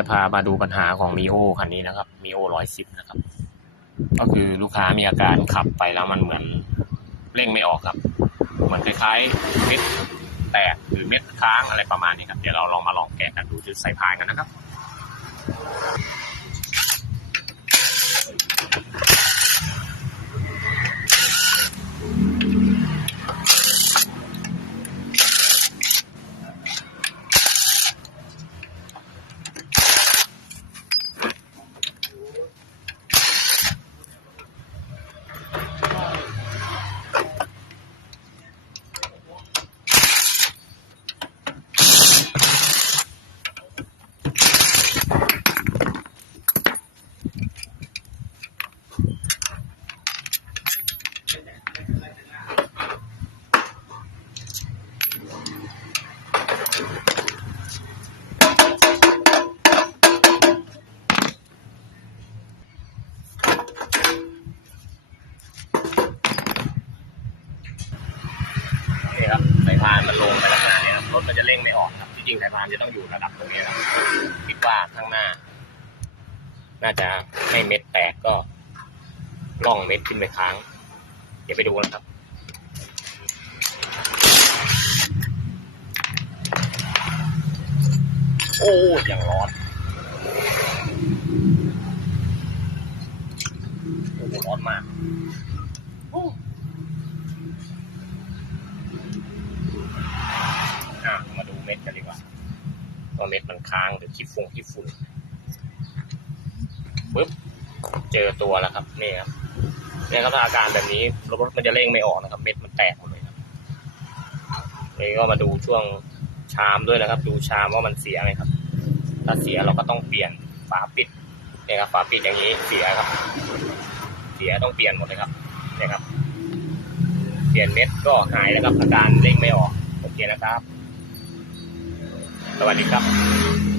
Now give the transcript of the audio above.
จะพามาดูปัญหาของมีโอคันนี้นะครับมีโอร้อยสิบนะครับ ก็คือลูกค้ามีอาการขับไปแล้วมันเหมือนเร่งไม่ออกครับ เหมือนคล้ายๆเม็ดแตกหรือเม็ดค้างอะไรประมาณนี้ครับ เดี๋ยวเราลองมาลองแกะกันดูจุดใส่พานกันนะครับ นี่ครับสายพานมันลงไปลักษณะนี้ครับรถมันจะเร่งไม่ออกครับที่จริงสายพานจะต้องอยู่ระดับตรงนี้ครับคิดว่าข้างหน้า น่าจะให้เม็ดแตกก็ล่องเม็ดขึ้นไปค้าง เดี๋ยวไปดูนะครับโอ้ยังร้อนโอ้ร้อนมากโอ้มาดูเม็ดกันดีกว่าว่าเม็ดมันค้างหรือขี้ฟงขี้ฝุ่นปึ๊บเจอตัวแล้วครับ นี่ครับ เนี่ยครับถ้าอาการแบบนี้รถมันจะเร่งไม่ออกนะครับ เม็ดมันแตกหมดเลยครับนี่ก็มาดูช่วงชามด้วยนะครับ ดูชามว่ามันเสียไหมครับ ถ้าเสียเราก็ต้องเปลี่ยนฝาปิดเนี่ยครับฝาปิดอย่างนี้เสียครับ เสียต้องเปลี่ยนหมดเลยครับเนี่ยครับ เปลี่ยนเม็ดก็หายแล้วครับอาการเร่งไม่ออกโอเคนะครับ สวัสดีครับ